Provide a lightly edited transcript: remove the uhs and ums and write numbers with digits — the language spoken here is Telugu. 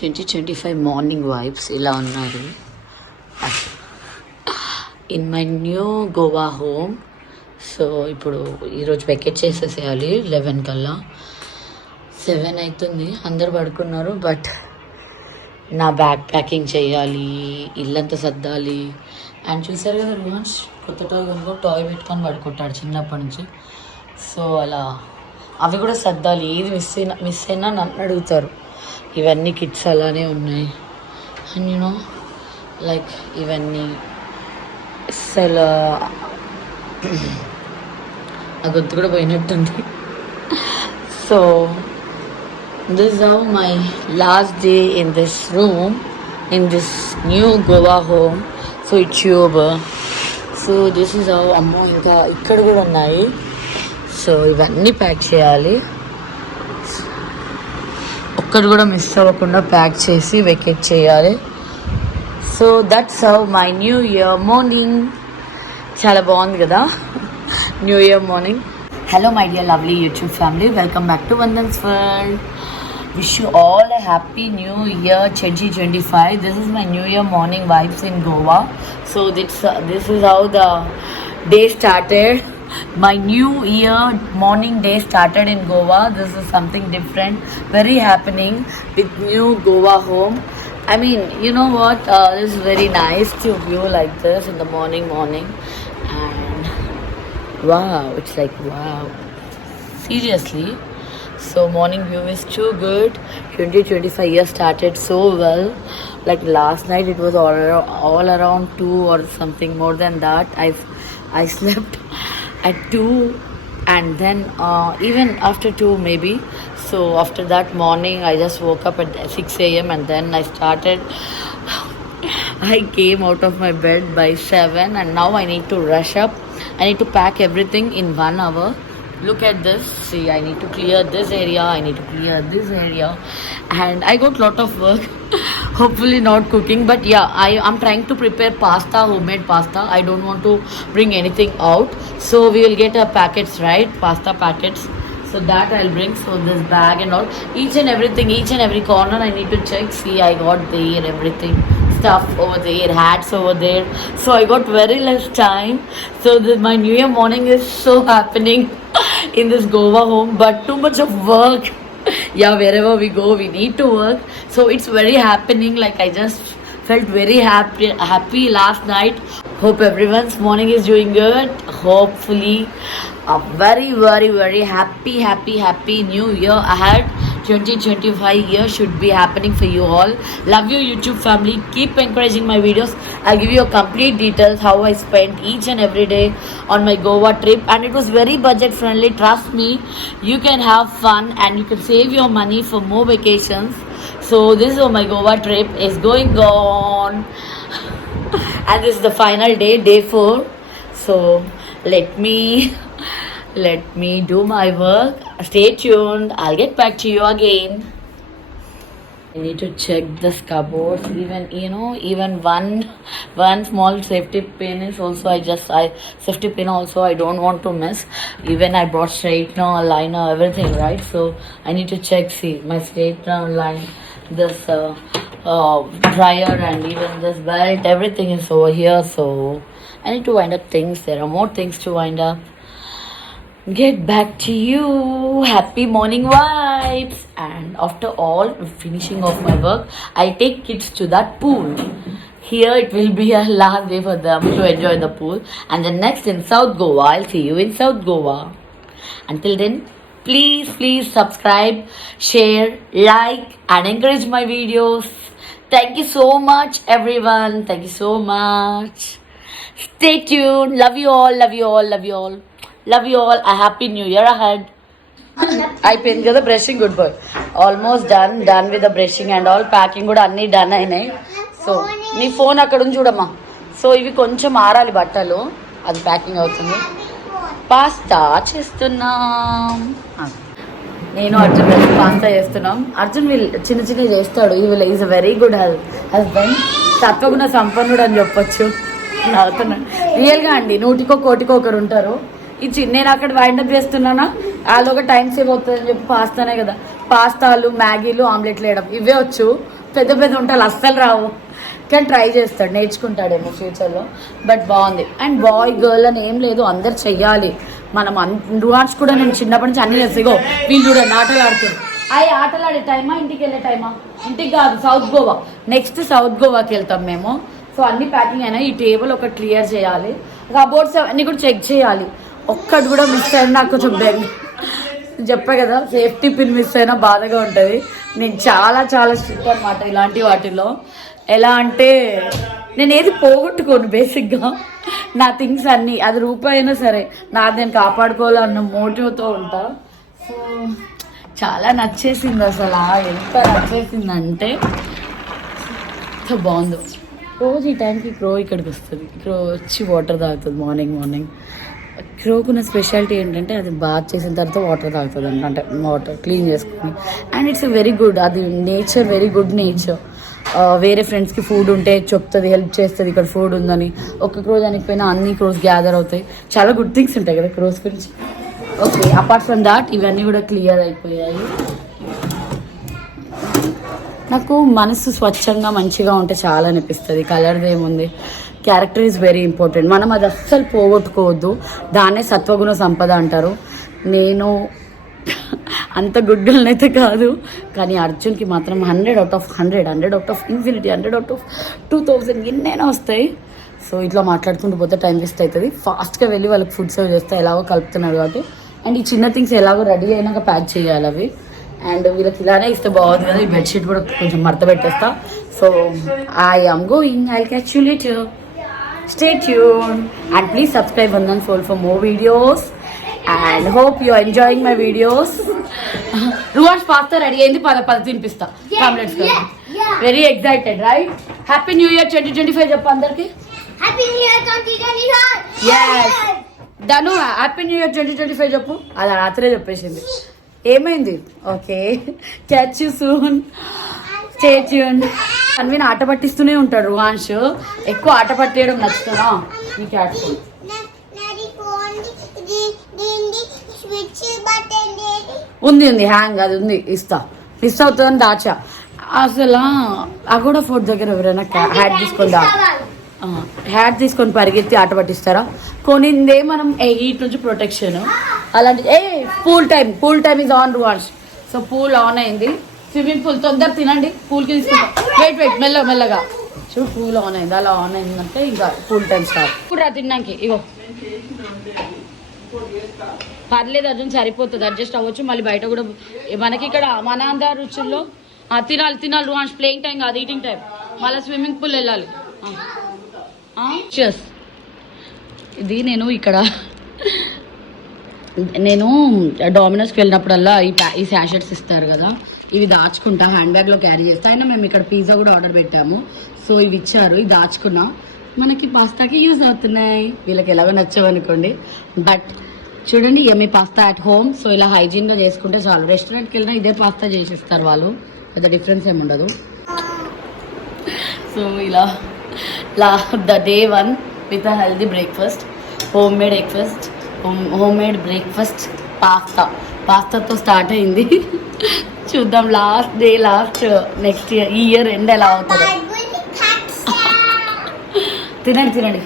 2025 మార్నింగ్ వైబ్స్ ఇలా ఉన్నారు in my new Goa home. So ఇప్పుడు ఈరోజు వెకేట్ చేసేసేయాలి 11 కల్లా. 7 అవుతుంది, అందరు పడుకున్నారు. బట్ నా బ్యాగ్ ప్యాకింగ్ చేయాలి, ఇల్లంతా సర్దాలి. అండ్ చూసారు కదా రోహన్స్ కొత్త టాయ్ కొనుక్కో, టాయ్ పెట్టుకొని పడుకుంటాడు చిన్నప్పటి నుంచి. సో అలా అవి కూడా సర్దాలి. ఏది మిస్ అయినా నన్ను అడుగుతారు. ఇవన్నీ కిట్స్ అలానే ఉన్నాయి. అండ్ యూనో లైక్ ఇవన్నీ అసలు ఆ గొంతు కూడా పోయినట్టుంది. So this is how my last day in this room, in this new Goa home. So it's over. So this is how అమ్మో ఇంకా ఇక్కడ కూడా ఉన్నాయి. సో ఇవన్నీ ప్యాక్ చేయాలి. ఒక్కటి కూడా మిస్ అవ్వకుండా ప్యాక్ చేసి వెకేట్ చేయాలి. So that's how my new year morning. చాలా బాగుంది కదా new year morning. Hello my dear lovely YouTube family, welcome back to Vandan's world. Wish you all a happy new year 2025. This is my new year morning vibes in Goa. So this is how the day started. My new year morning day started in Goa. This is something different, very happening with new Goa home. I mean, you know what? It's very nice to view like this in the morning, and wow, it's like wow. Seriously. So morning view is too good. 2025 year started so well. Like last night it was all around 2 or something more than that. I slept at 2 and then even after 2 maybe. So after that morning I just woke up at 6 a.m. and then I started. I came out of my bed by 7 and now I need to rush up. I need to pack everything in 1 hour. Look at this. See, I need to clear this area, I need to clear this area, and I got lot of work. Hopefully not cooking, but yeah, I'm trying to prepare pasta, homemade pasta. I don't want to bring anything out, so we will get packets, right? Pasta packets. So that I'll bring. So this bag and all, each and every corner I need to check. See, I got there everything, stuff over there, hats over there. So I got very less time. So my New Year morning is so happening in this Goa home, but too much of work. Yeah, wherever we go we need to work. So it's very happening. Like I just felt very happy last night. Hope everyone's morning is doing good. Hopefully a very very happy new year ahead. 2025 year should be happening for you all. Love you YouTube family, keep encouraging my videos. I'll give you a complete details how I spent each and every day on my Goa trip, and it was very budget friendly. Trust me, you can have fun and you can save your money for more vacations. So this is how my Goa trip is going on. And this is the final day, day 4. So let me do my work. Stay tuned, I'll get back to you again. I need to check this cupboards. Even one small safety pin is also safety pin also I don't want to miss. Even I brought straightener, liner, everything, right? So I need to check. See, my straightener, line, this dryer, and even this belt, everything is over here. So I need to wind up things. There are more things to wind up. Get back to you. Happy morning vibes. And after all finishing of my work, I take kids to that pool. Here it will be a last day for them to enjoy the pool, and then next in South Goa I'll see you in South Goa. Until then, please subscribe, share, like, and encourage my videos. Thank you so much everyone. Thank you so much. Stay tuned. Love you all. Love you all. A happy new year ahead. అయిపోయింది కదా brushing, good boy. Almost done with the brushing and all. Packing కూడా అన్నీ డన్ అయినాయి. సో నీ ఫోన్ అక్కడ ఉంది చూడమ్మా. సో ఇవి కొంచెం ఆరాలి బట్టలు, అది ప్యాకింగ్ అవుతుంది. పాస్తా చేస్తున్నాం. నేను అర్జున్ కలిసి పాస్తా చేస్తున్నాం. అర్జున్ చిన్న చేస్తాడు. Is a very good husband. సత్వగుణ సంపన్నుడు అని చెప్పొచ్చు. అవుతున్నాను రియల్గా అండి. 100కో 1 ఒకరు ఉంటారు. నేను అక్కడ వైండప్ చేస్తున్నానా, ఆలోగా టైం సేవ్ అవుతుంది అని చెప్పి పాస్తానే కదా, పాస్తాలు, మ్యాగీలు, ఆమ్లెట్లు వేయడం ఇవే వచ్చు. పెద్ద పెద్ద వంటలు అస్సలు రావు, కానీ ట్రై చేస్తాడు, నేర్చుకుంటాడేమో ఫ్యూచర్లో. బట్ బాగుంది. అండ్ బాయ్ గర్ల్ అని ఏం లేదు, అందరు చెయ్యాలి. మనం రువాన్స్ కూడా నేను చిన్నప్పటి నుంచి అన్ని చేస్తాయి. ఇగో వీళ్ళు చూడండి ఆటలు ఆడుతారు. అవి ఆటలు ఆడే టైమా, ఇంటికి వెళ్ళే టైమా? ఇంటికి కాదు, సౌత్ గోవా. నెక్స్ట్ సౌత్ గోవాకి వెళ్తాం మేము. సో అన్ని ప్యాకింగ్ అయినా. ఈ టేబుల్ ఒకటి క్లియర్ చేయాలి, కబోర్డ్స్ అన్నీ కూడా చెక్ చేయాలి. ఒక్కటి కూడా మిస్ అయినా నాకు కొంచెం చెప్పా కదా, సేఫ్టీ పిన్ మిస్ అయినా బాధగా ఉంటుంది. నేను చాలా చాలా స్ట్రిక్ట్ అనమాట ఇలాంటి వాటిల్లో. ఎలా అంటే నేను ఏది పోగొట్టుకోను బేసిక్గా. నా థింగ్స్ అన్నీ, అది రూపాయి అయినా సరే నాకు నేను కాపాడుకోవాలన్న మోటివ్తో ఉంటా. సో చాలా నచ్చేసింది అసలు, ఎంత నచ్చేసిందంటే సో బాగుంది. రోజు ఈ టైంకి క్రో ఇక్కడికి వస్తుంది, క్రో వచ్చి వాటర్ తాగుతుంది మార్నింగ్. క్రోకున్న స్పెషాలిటీ ఏంటంటే అది బాత్ చేసిన తర్వాత వాటర్ తాగుతుంది అంటే వాటర్ క్లీన్ చేసుకుని. అండ్ ఇట్స్ వెరీ గుడ్, అది నేచర్, వెరీ గుడ్ నేచర్. వేరే ఫ్రెండ్స్కి ఫుడ్ ఉంటే చెప్తుంది, హెల్ప్ చేస్తుంది, ఇక్కడ ఫుడ్ ఉందని. ఒక క్రో చనిపోయినా అన్ని క్రోస్ గ్యాదర్ అవుతాయి. చాలా గుడ్ థింగ్స్ ఉంటాయి కదా క్రోస్ గురించి. ఓకే, అపార్ట్ ఫ్రమ్ దాట్ ఇవన్నీ కూడా క్లియర్ అయిపోయాయి. నాకు మనసు స్వచ్ఛంగా మంచిగా ఉంటే చాలా అనిపిస్తుంది. కలర్ది ఏముంది, క్యారెక్టర్ ఈజ్ వెరీ ఇంపార్టెంట్. మనం అది అస్సలు పోగొట్టుకోవద్దు. దాన్నే సత్వగుణ సంపద అంటారు. నేను అంత గుడ్ గర్ల్ అయితే కాదు, కానీ అర్జున్కి మాత్రం 100 out of 100, 100 out of infinity, 100 out of 2000 ఎన్నైనా వస్తాయి. సో ఇట్లా మాట్లాడుకుంటూ పోతే టైం వేస్ట్ అవుతుంది. ఫాస్ట్గా వెళ్ళి వాళ్ళకి ఫుడ్ సర్వ్ చేస్తే ఎలాగో కలుపుతున్నారు కాబట్టి. అండ్ ఈ చిన్న థింగ్స్ ఎలాగో రెడీ అయినాక ప్యాక్ చేయాలి అవి. అండ్ వీళ్ళకి ఇలానే ఇస్తే బాగుంది కదా. ఈ బెడ్షీట్ కూడా కొంచెం మడత పెట్టేస్తా. So I am going, I will catch you later. Stay tuned and please subscribe Vandan Soul for more videos and hope you are enjoying my videos. Ruwash pasta ready ayindi, pada tinpista. Come let's go. Very excited, right? Happy New Year 2025 చెప్పు అందరికి. Happy New Year 2025. Yes. Danu Happy New Year 2025 చెప్పు. అది రాత్రే చెప్పేసింది. ఏమైంది? Okay, catch you soon. Stay tuned. అన్విన్ ఆట పట్టిస్తూనే ఉంటాడు రువాన్ష్. ఎక్కువ ఆట పట్టేయడం నచ్చుతుందా ఈ క్యాట్ ఫోన్? ఉంది హ్యాంగ్, అది ఉంది, ఇస్తా. మిస్ అవుతుందని దాచా. అసలు అగోడా ఫోర్ట్ దగ్గర ఎవరైనా హ్యాట్ తీసుకొని పరిగెత్తి ఆట పట్టిస్తారా? కొనిందే మనం 8 నుంచి ప్రొటెక్షన్ అలాంటి. Pool time is on Ruvansh. So pool on అయింది. స్విమ్మింగ్ పూల్ తొందర తినండి, పూల్కి తీసుకుంటాం. వెయిట్ మెల్లగా చూడు, పూల్ ఆన్ అయింది. అలా ఆన్ అయిందంటే ఇంకా పూల్ టైం స్టార్ట్. ఇప్పుడు తిన్నాకి ఇగో పర్లేదు అర్జున్, సరిపోతుంది, అడ్జస్ట్ అవ్వచ్చు. మళ్ళీ బయట కూడా మనకి ఇక్కడ మన అందరి రుచుల్లో తినాలి రువాన్ష్. ప్లేయింగ్ టైం కాదు, ఈటింగ్ టైం. మళ్ళీ స్విమ్మింగ్ పూల్ వెళ్ళాలి. చెస్ ఇది నేను డామినోస్కి వెళ్ళినప్పుడల్లా ఈ శాషెట్స్ ఇస్తారు కదా, ఇవి దాచుకుంటా, హ్యాండ్ బ్యాగ్లో క్యారీ చేస్తా. అయినా మేము ఇక్కడ పిజ్జా కూడా ఆర్డర్ పెట్టాము. సో ఇవి ఇచ్చారు, ఇవి దాచుకున్నా. మనకి పాస్తాకి యూజ్ అవుతున్నాయి. వీళ్ళకి ఎలాగో నచ్చవనుకోండి, బట్ చూడండి యమ్మీ పాస్తా అట్ హోమ్. సో ఇలా హైజీన్గా చేసుకుంటే చాలు. రెస్టారెంట్కి వెళ్ళినా ఇదే పాస్తా చేసిస్తారు వాళ్ళు, పెద్ద డిఫరెన్స్ ఏమి ఉండదు. సో ఇలా the day 1 with a healthy breakfast, home made breakfast పాస్తాతో స్టార్ట్ అయింది. చూద్దాం లాస్ట్ నెక్స్ట్ ఇయర్ ఎండ్ ఎలా అవుతుంది. తినండి